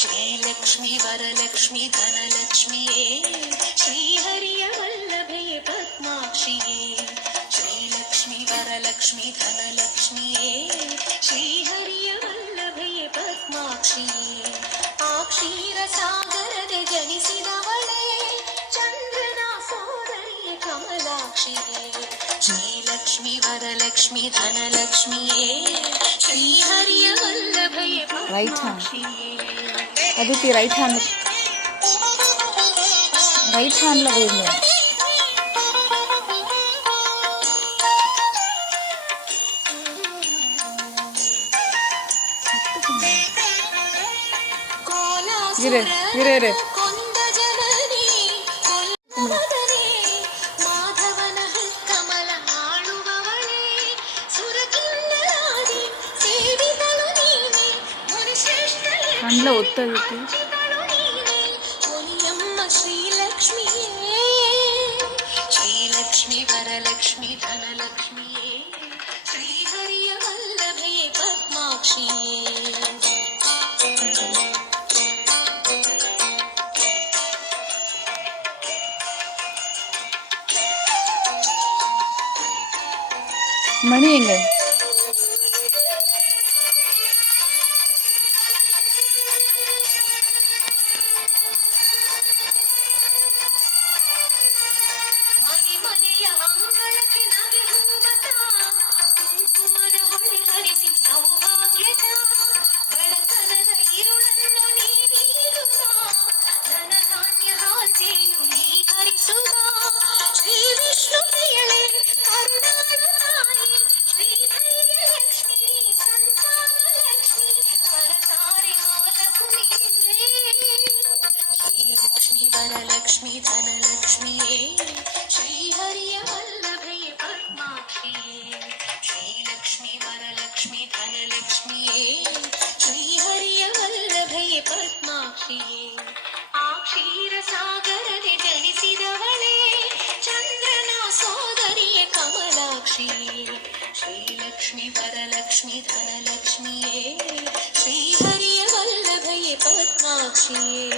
Sreelakshmi Varalakshmi धनलक्ष्मीये श्रीहरिय वल्लभे पद्माक्षिये Sreelakshmi Varalakshmi धनलक्ष्मीये श्रीहरिय वल्लभे पद्माक्षिये क्षीरसागरदे जनिसिदवळे Chandran सोदरिये कमलाक्षिये Sreelakshmi Varalakshmi धनलक्ष्मीये श्रीहरिय वल्लभे पद्माक्षिये Aditi right హ్యాండ్లో వేయండి. ఇరే అందులో ఒత్తది श्रीलक्ष्मी वरलक्ष्मी धनलक्ष्मीये श्रीहरिय वल्लभे पद्माक्षिये மணி எங்க? श्रीलक्ष्मी वरलक्ष्मी धनलक्ष्मीये श्रीहरिय वल्लभे पद्माक्षिये श्रीलक्ष्मी वरलक्ष्मी धनलक्ष्मीये श्रीहरिय वल्लभे पद्माक्षिये क्षीरसागरदे जनिसिदवळे चन्द्रन सोदरिये कमलाक्षिये श्रीलक्ष्मी वरलक्ष्मी धनलक्ष्मीये श्रीहरिय वल्लभे पद्माक्षिये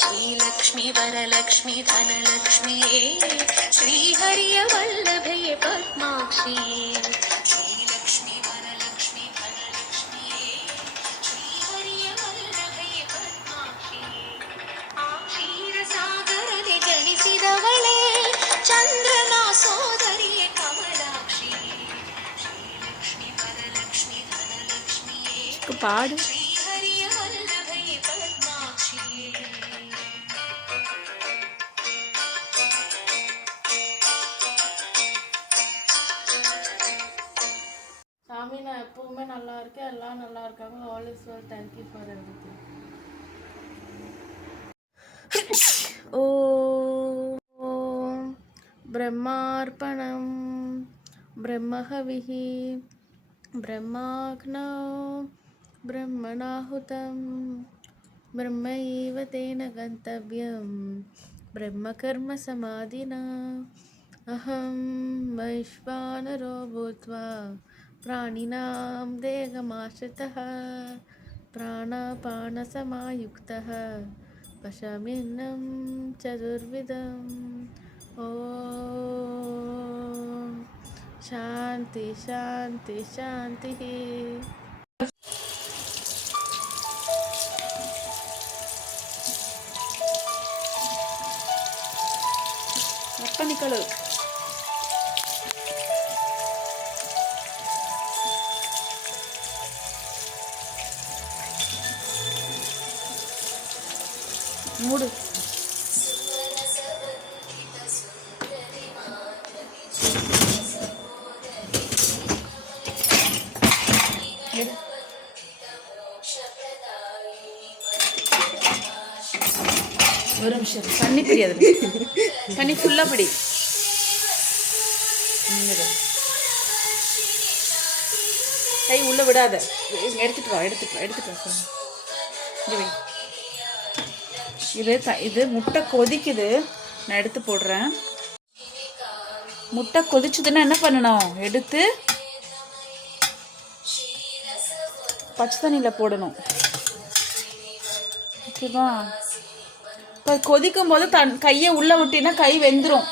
श्रीलक्ष्मी वरलक्ष्मी धनलक्ष्मीये श्रीहरिय वल्लभे पद्माक्षिये श्रीलक्ष्मी वरलक्ष्मी धनलक्ष्मीये श्रीहरिय वल्लभे पद्माक्षिये क्षीरसागरदे जनिसिदवळे चन्द्रन सोदरिये कमलाक्षिये श्रीलक्ष्मी वरलक्ष्मी धनलक्ष्मीये पाड श्रीहरिय वल्लभे पद्माक्षिये சாமி நான் எப்பவுமே நல்லா இருக்கேன், எல்லாம் நல்லா இருக்காங்க. All is well. Thank you for everything. ஓம் பிரம்மார்ப்பணம் பிரம்மஹவிஹி ब्रह्माग्नौ ब्रह्मणाहुतं ब्रह्मैव तेन गन्तव्यं ब्रह्मकर्मसमाधिना अहं वैश्वानरो भूत्वा प्राणिनां देहमाश्रितः प्राणापानसमायुक्तः पशमिन्नं चतुर्विधम् ॐ शान्ति शान्ति शान्तिः மெக்கானிக்கல் மூடு. எடு. ஒரு நிமிஷம் தண்ணி பிடி, அதில் தண்ணி ஃபுல்லாக பிடி. கை உள்ளே விடாத, எடுத்துட்டு வா எடுத்துட்டு வா எடுத்துட்டு வா. இங்கே வை. இது முட்டை கொதிக்குது, நான் எடுத்து போடுறேன். முட்டை கொதிச்சுதுன்னா என்ன பண்ணணும், எடுத்து பச்சை தண்ணியில் போடணும். ஓகேவா? இப்போ கொதிக்கும் போது கையை உள்ளே விட்டினா கை வெந்துடும்.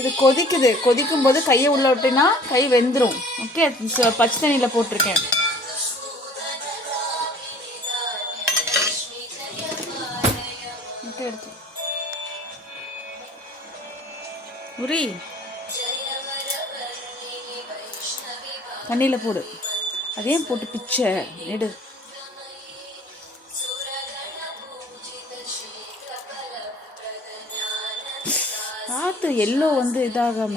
இது கொதிக்குது, கொதிக்கும் போது கையை உள்ளே விட்டினா கை வெந்துடும். ஓகே, பச்சை தண்ணியில் போட்டிருக்கேன். எடுத்து உரி தண்ணியில் போடு. அதையும் போட்டு பிச்சை எடு. பார்த்து எல்லோ வந்து இதாகாம,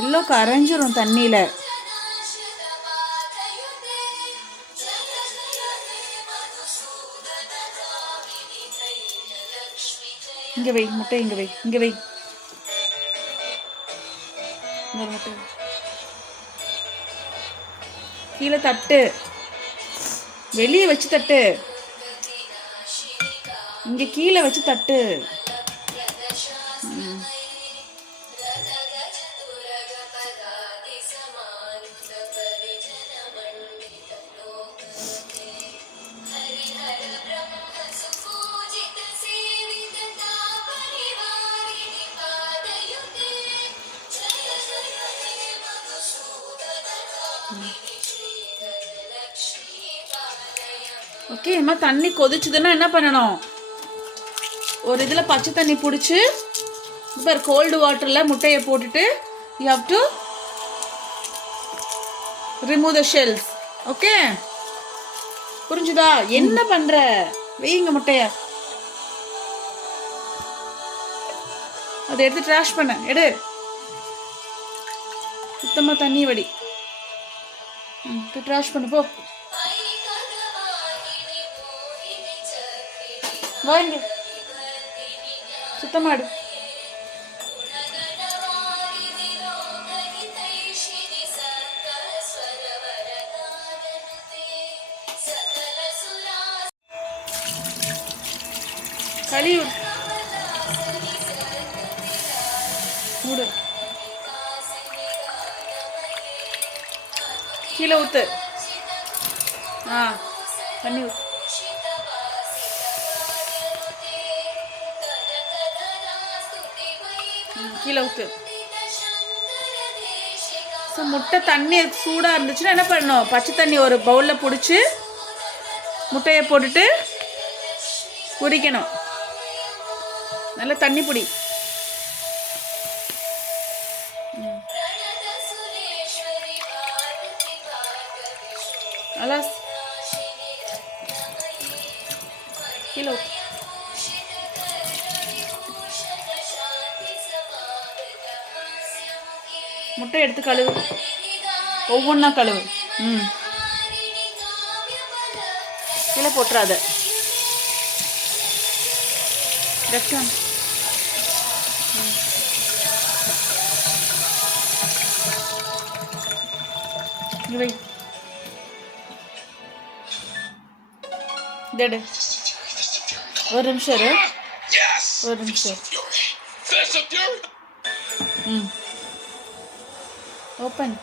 எல்லோ கரைஞ்சிரும் தண்ணியில். இங்கே வை முட்டை, இங்கே வை, இங்கே வை. முட்டை கீழே தட்டு, வெளியே வச்சு தட்டு, இங்கே கீழே வச்சு தட்டு. ஓகே, இம்மா தண்ணி கொதிச்சுதுன்னா என்ன பண்ணணும், ஒரு இதில் பச்சை தண்ணி பிடிச்சி இப்போ கோல்டு வாட்டரில் முட்டையை போட்டுட்டு you have to remove the shells. Okay, புரிஞ்சுதா? என்ன பண்ணுற, வெயிங்க முட்டைய, அதை எடுத்து ட்ராஷ் பண்ண எடு. சுத்தமாக தண்ணி வடி, ட்ராஷ் பண்ணு போ. வாங்க சுத்தமாடு. களி மூடு, கீழே ஊத்து. தண்ணி ஊத்து. கீழே ஊத்து. ஸோ முட்டை தண்ணி சூடாக இருந்துச்சுன்னா என்ன பண்ணணும், பச்சை தண்ணி ஒரு பவுலில் பிடிச்சி முட்டையை போட்டுட்டு உரிக்கணும். நல்லா தண்ணி பிடி. நல்லா கீழே ஊத்து. முட்டை எடுத்து கழுவு, ஒவ்வொன்றா கழுவு. கீழே போட்டுறாத. இங்க வை. டேடு ஒரு நிமிஷம் இரு. ஒரு நிமிஷம். ம் ஓப்பன்.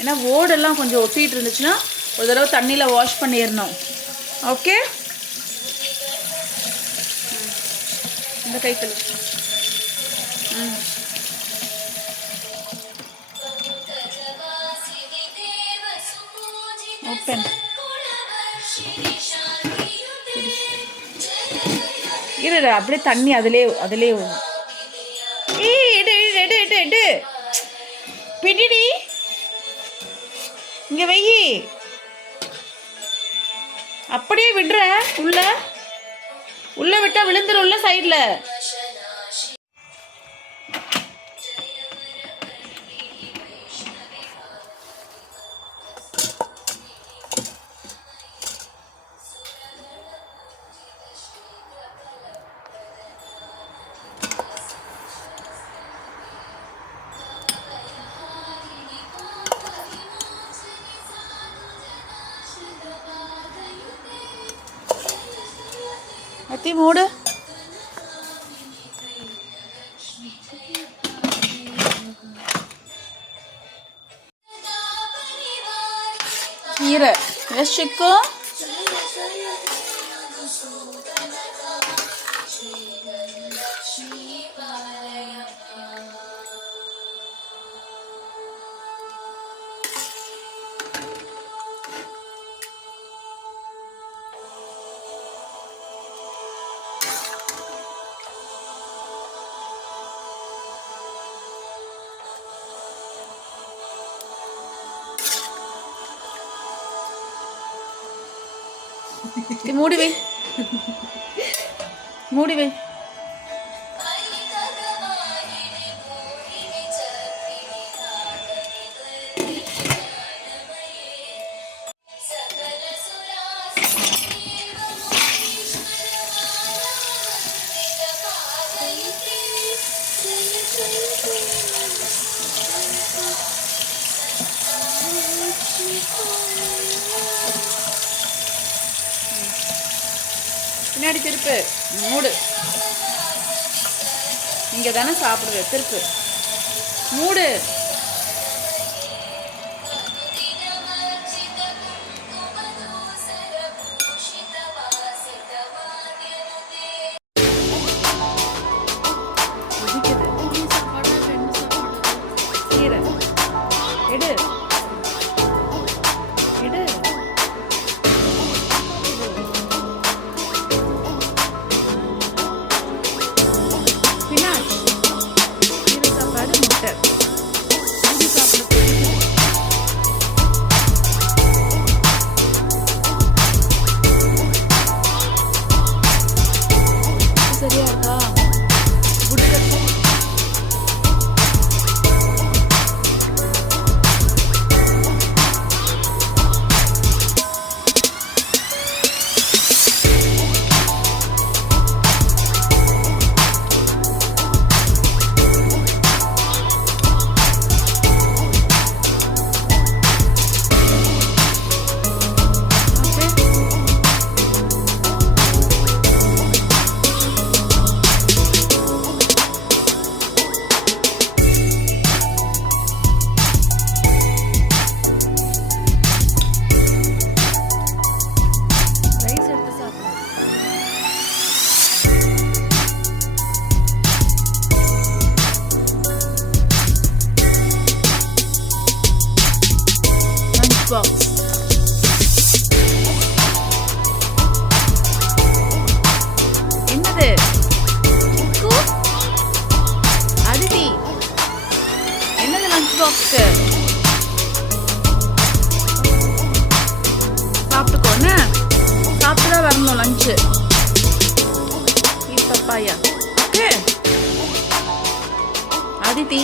ஏன்னா ஓடெல்லாம் கொஞ்சம் ஒட்டிகிட்டு இருந்துச்சுன்னா ஒரு தடவை தண்ணியில் வாஷ் பண்ணிடணும். ஓகே, இந்த கை கழு. ம் ஓப்பன். இரு அப்படியே தண்ணி அதிலே எடு எடு எடு எடு எடு பிடிடி. இங்கே வெயி. அப்படியே விடுற. உள்ள விட்டா விழுந்துரும். உள்ள சைடில் அத்தி மூடு. கீரை ரசிக்கோ. மூடி வை. மூடி வை. பின்னாடி திருப்பு. மூடு. இங்கே தானே சாப்பிடுவேன். திருப்பு. மூடு. கீரை எடு எடு. சரியா இருக்கா? Box. என்னது? சிக்கு? அதிதி. என்னது லஞ்ச் பாக்ஸ்க்கு? சாப்பிட்டுக்கோன்னு. சாப்பிட்டு தான் வரணும் லஞ்சு. பப்பாயா. ஓகே அதிதி.